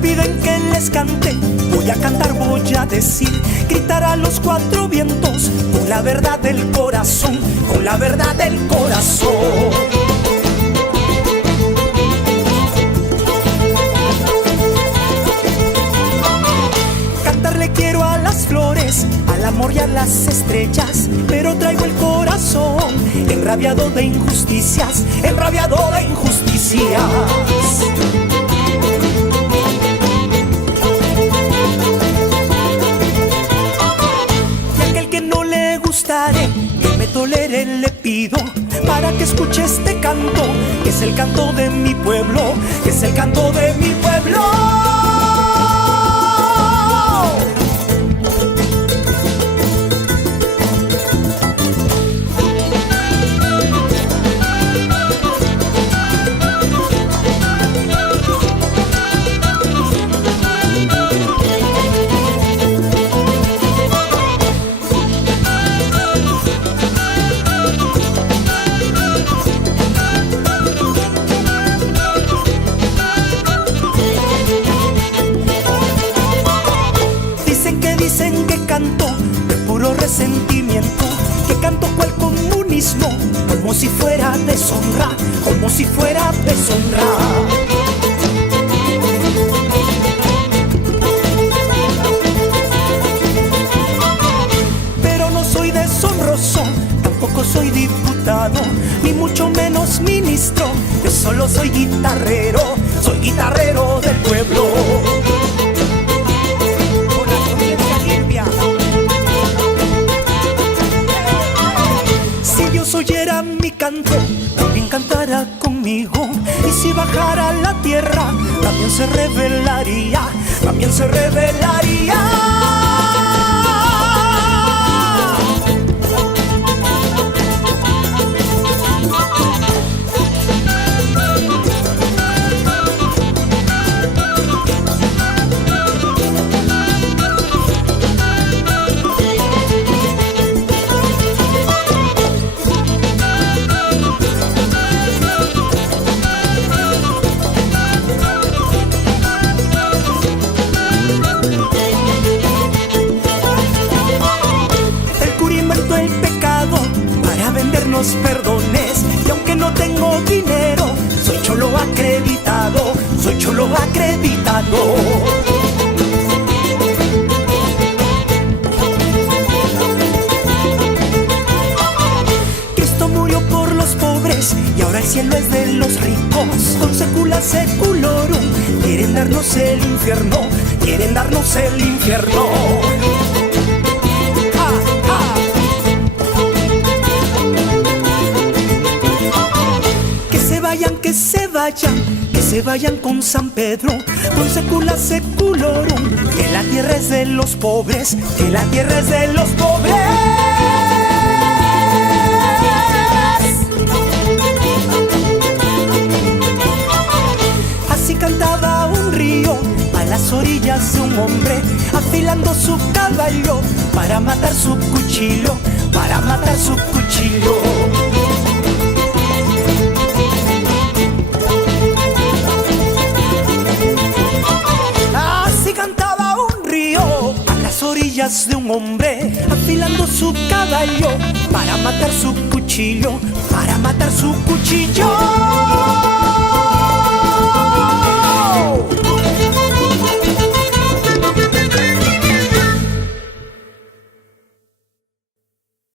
Piden que les cante, voy a cantar, voy a decir, gritar a los cuatro vientos, con la verdad del corazón, con la verdad del corazón. Cantarle quiero a las flores, al amor y a las estrellas, pero traigo el corazón enrabiado de injusticias, enrabiado de injusticias. Que me tolere le pido para que escuche este canto, que es el canto de mi pueblo, que es el canto de mi pueblo. Dicen que canto de puro resentimiento, que canto cual comunismo, como si fuera deshonra, como si fuera deshonra. Pero no soy deshonroso, tampoco soy diputado, ni mucho menos ministro. Yo solo soy guitarrero del pueblo. Si Dios oyera mi canto, también cantará conmigo. Y si bajara a la tierra, también se revelaría, también se revelaría. Vendernos perdones, y aunque no tengo dinero, soy cholo acreditado, soy cholo acreditado. Cristo murió por los pobres y ahora el cielo es de los ricos. Con secula seculorum quieren darnos el infierno, quieren darnos el infierno. Que se vayan con San Pedro, con secula seculorum, que la tierra es de los pobres, que la tierra es de los pobres. Así cantaba un río a las orillas de un hombre, afilando su caballo para matar su cuchillo, para matar su cuchillo. Cantaba un río a las orillas de un hombre, afilando su caballo para matar su cuchillo, para matar su cuchillo.